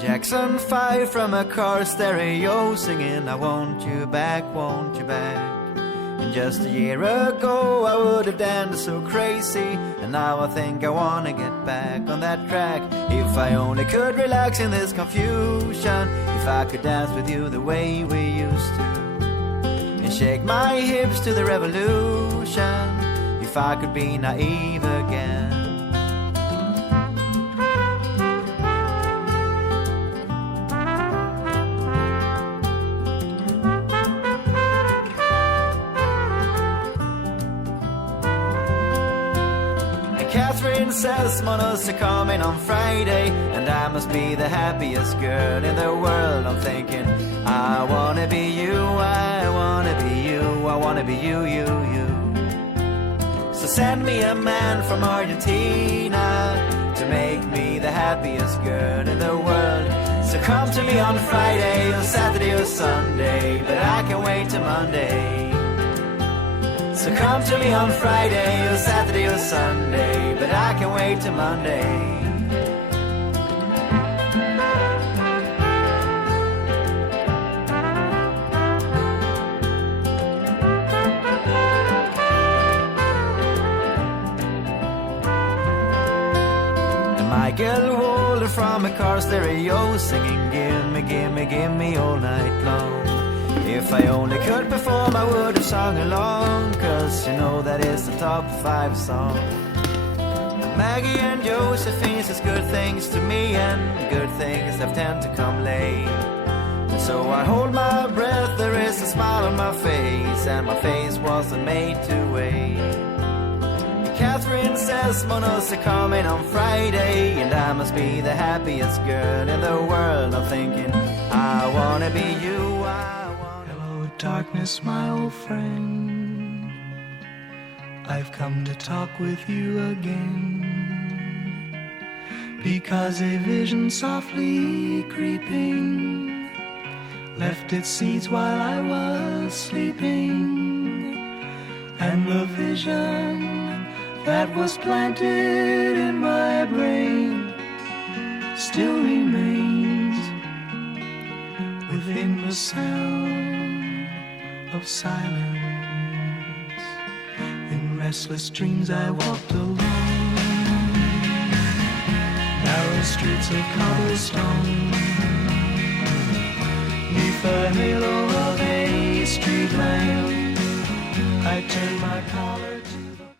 Jackson 5 from a car stereo singing, I want you back, want you back. And just a year ago I would have danced so crazy, and now I think I wanna get back on that track. If I only could relax in this confusion, if I could dance with you the way we used to, and shake my hips to the revolution, if I could be naive again. Catherine says Monos are coming on Friday, and I must be the happiest girl in the world. I'm thinking, I wanna be you, I wanna be you, I wanna be you, you, you. So send me a man from Argentina to make me the happiest girl in the world. So come to me on Friday or Saturday or Sunday, but I can wait till Monday. So come to me on Friday or Saturday or Sunday, but I can wait till Monday. And Michael Walden from a car stereo singing, gimme, gimme, gimme all night long. If I only could perform, I would have sung along, 'cause you know that is the top 5 song. Maggie and Josephine says good things to me, and good things have tend to come late. So I hold my breath, there is a smile on my face, and my face wasn't made to wait. Catherine says Monos are coming on Friday, and I must be the happiest girl in the world. I'm thinking, I wanna be you, darkness, my old friend, I've come to talk with you again, because a vision softly creeping left its seeds while I was sleeping, and the vision that was planted in my brain still remains within the sound of silence. In restless dreams I walked alone, narrow streets of cobblestone, neath the halo of a street lamp I turned my collar